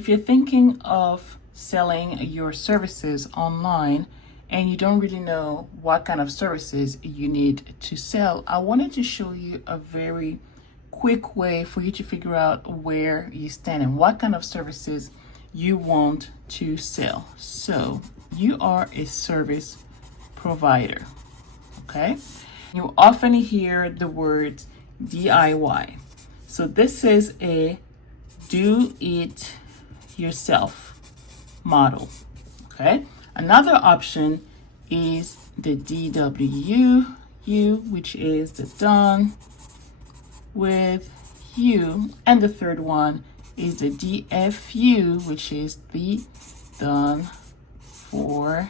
If you're thinking of selling your services online and you don't really know what kind of services you need to sell, I wanted to show you a very quick way for you to figure out where you stand and what kind of services you want to sell. So you are a service provider, okay? You often hear the word DIY. So this is a do it yourself model, okay? Another option is the DWU, which is the done with you, and the third one is the DFU, which is the done for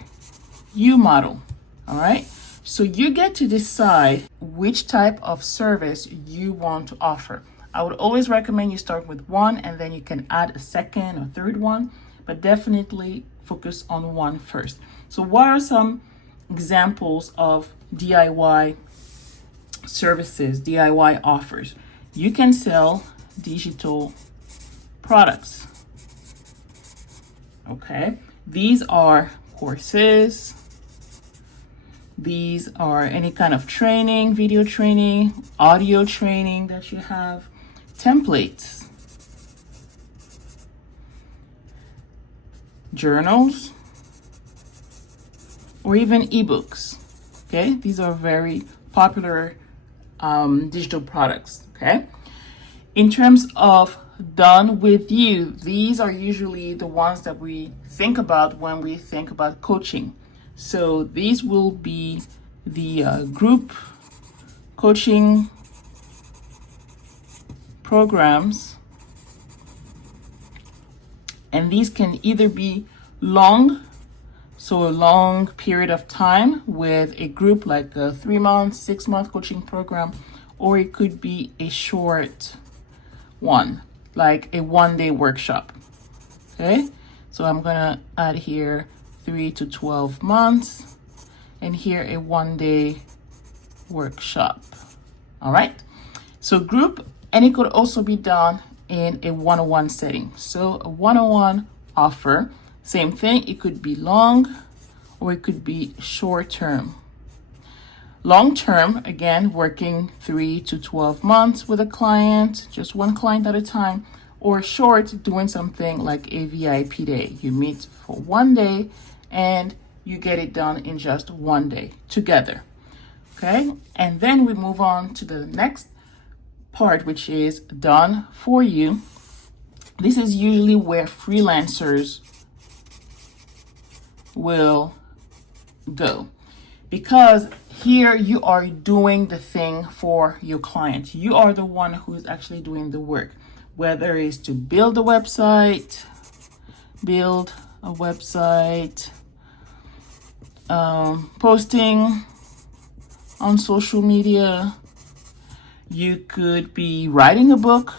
you model. All right, so you get to decide which type of service you want to offer. I would always recommend you start with one and then you can add a second or third one, but definitely focus on one first. So what are some examples of DIY services, DIY offers? You can sell digital products. Okay, these are courses. These are any kind of training, video training, audio training that you have, templates, journals, or even ebooks. Okay, these are very popular digital products. Okay, in terms of done with you, these are usually the ones that we think about when we think about coaching. So these will be the group coaching programs, and these can either be long, so a long period of time with a group, like a 3-month, 6-month coaching program, or it could be a short one, like a 1-day workshop. Okay, so I'm gonna add here 3 to 12 months, and here a 1-day workshop. All right, so group, and it could also be done in a one-on-one setting. So a one-on-one offer, same thing, it could be long or it could be short term. Long term, again, working 3 to 12 months with a client, just one client at a time, or short, doing something like a VIP day. You meet for 1 day and you get it done in just 1 day together. Okay, and then we move on to the next part, which is done for you. This is usually where freelancers will go, because here you are doing the thing for your client. You are the one who's actually doing the work, whether it's to build a website, posting on social media. You could be writing a book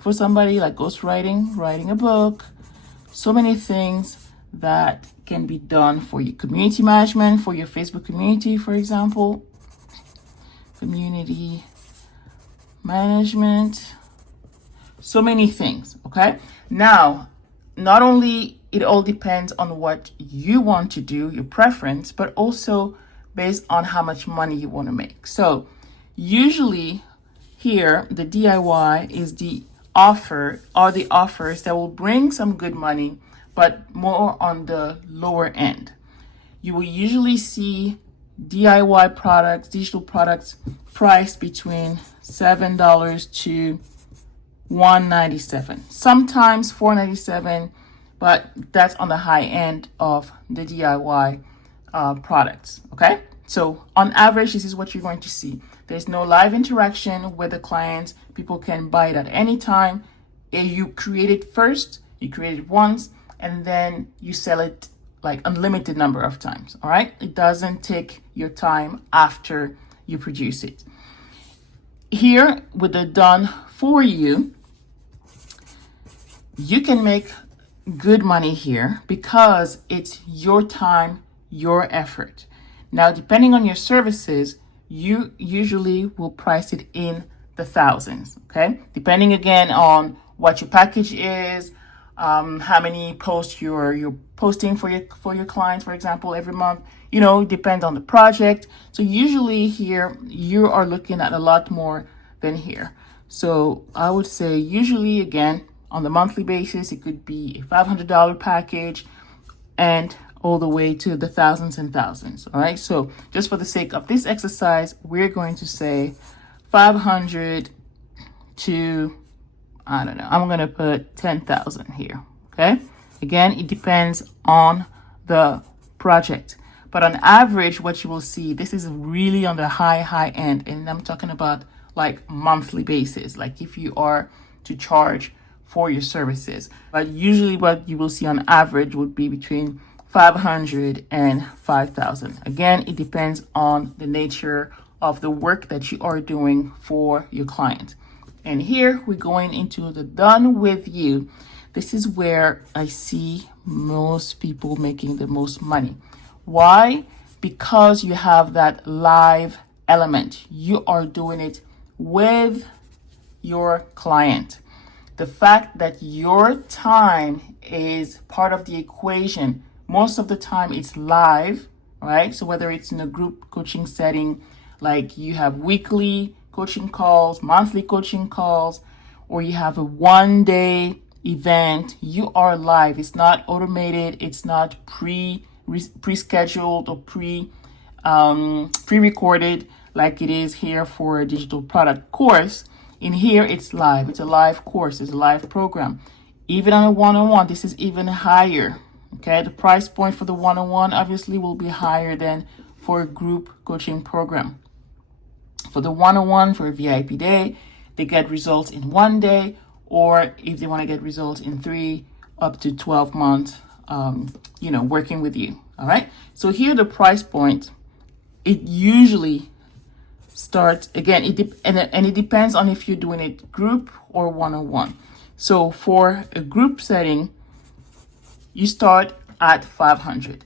for somebody, like ghostwriting, writing a book. So many things that can be done for you. Community management for your Facebook community, for example. Community management. So many things, okay? Now, not only it all depends on what you want to do, your preference, but also based on how much money you want to make. So usually here, the DIY is the offer or the offers that will bring some good money, but more on the lower end. You will usually see DIY products, digital products, priced between $7 to $197, sometimes $497, but that's on the high end of the DIY products. Okay, so on average, this is what you're going to see. There's no live interaction with the clients. People can buy it at any time. You create it first, you create it once, and then you sell it like unlimited number of times. All right, it doesn't take your time after you produce it. Here with the done for you, you can make good money here because it's your time, your effort. Now, depending on your services, you usually will price it in the thousands, okay? Depending again on what your package is, how many posts you're posting for your clients, for example, every month. You know, it depends on the project. So usually here you are looking at a lot more than here. So I would say usually, again, on the monthly basis, it could be a $500 package and all the way to the thousands and thousands. All right. So just for the sake of this exercise, we're going to say 500 to, I don't know, I'm going to put 10,000 here. Okay. Again, it depends on the project. But on average, what you will see, this is really on the high end. And I'm talking about like monthly basis, like if you are to charge for your services. But usually what you will see on average would be between 500 and 5,000. Again, it depends on the nature of the work that you are doing for your client. And here we're going into the done with you. This is where I see most people making the most money. Why? Because you have that live element. You are doing it with your client. The fact that your time is part of the equation, most of the time it's live, right? So whether it's in a group coaching setting, like you have weekly coaching calls, monthly coaching calls, or you have a one-day event, you are live. It's not automated. It's not pre-scheduled or pre-recorded like it is here for a digital product course. In here, it's live. It's a live course. It's a live program. Even on a one-on-one, this is even higher. Okay, the price point for the one-on-one obviously will be higher than for a group coaching program. For the one-on-one, for a VIP day, they get results in one day, or if they want to get results in 3 up to 12 months, working with you. All right. So here, the price point, it usually starts again. It depends on if you're doing it group or one-on-one. So for a group setting, you start at 500.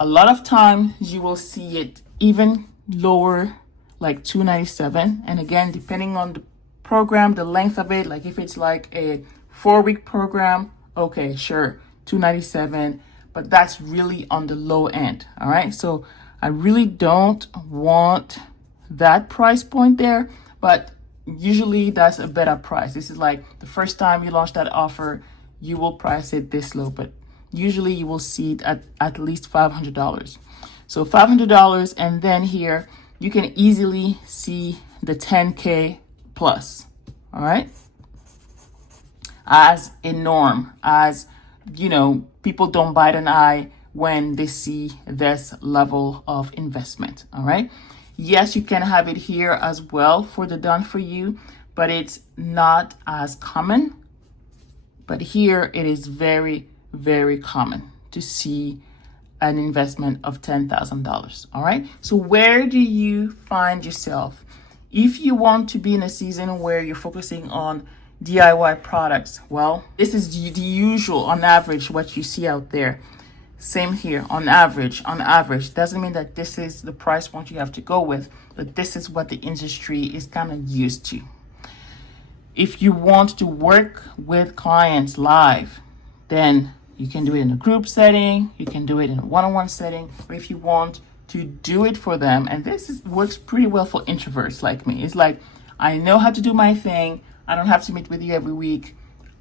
A lot of times you will see it even lower, like 297. And again, depending on the program, the length of it, like if it's like a 4-week program, okay, sure, 297, but that's really on the low end. All right. So I really don't want that price point there, but usually that's a better price. This is like the first time you launch that offer, you will price it this low, but usually you will see it at least $500. So $500, and then here you can easily see the 10K plus. All right. As a norm, as people don't bite an eye when they see this level of investment. All right. Yes, you can have it here as well for the done for you, but it's not as common. But here it is very, very common to see an investment of $10,000. All right. So where do you find yourself? If you want to be in a season where you're focusing on DIY products, well, this is the usual on average what you see out there. Same here, on average. Doesn't mean that this is the price point you have to go with, but this is what the industry is kind of used to. If you want to work with clients live, then you can do it in a group setting, you can do it in a one-on-one setting, or if you want to do it for them, and works pretty well for introverts like me. It's like, I know how to do my thing. I don't have to meet with you every week.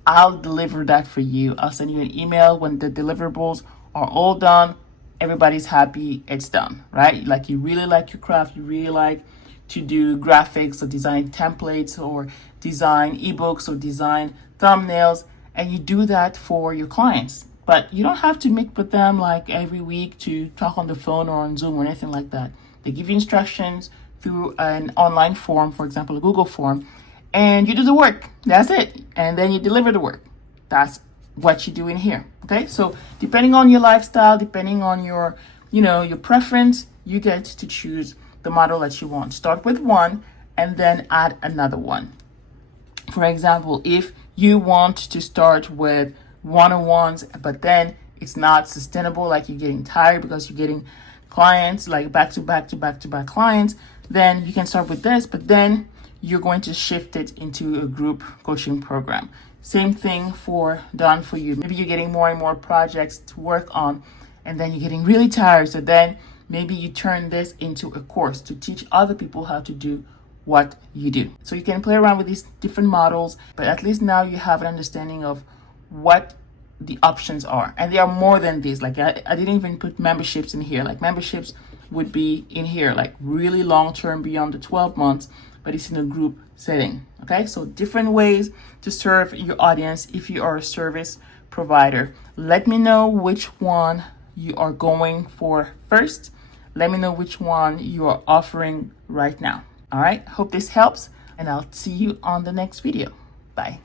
I'll deliver that for you. I'll send you an email when the deliverables are all done. Everybody's happy. It's done, right? Like you really like your craft. You really like to do graphics or design templates or design ebooks or design thumbnails. And you do that for your clients. But you don't have to meet with them like every week to talk on the phone or on Zoom or anything like that. They give you instructions through an online form, for example, a Google form, and you do the work. That's it. And then you deliver the work. That's what you do in here. Okay. So depending on your lifestyle, depending on your preference, you get to choose the model that you want. Start with one and then add another one. For example, if you want to start with one-on-ones, but then it's not sustainable, like you're getting tired because you're getting clients like back to back clients, then you can start with this, but then you're going to shift it into a group coaching program. Same thing for done for you. Maybe you're getting more and more projects to work on, and then you're getting really tired. So then maybe you turn this into a course to teach other people how to do what you do. So you can play around with these different models, but at least now you have an understanding of what the options are. And there are more than this. Like I didn't even put memberships in here. Like memberships would be in here, like really long term beyond the 12 months, but it's in a group setting. Okay, so different ways to serve your audience if you are a service provider. Let me know which one you are going for first. Let me know which one you are offering right now. All right, hope this helps, and I'll see you on the next video. Bye.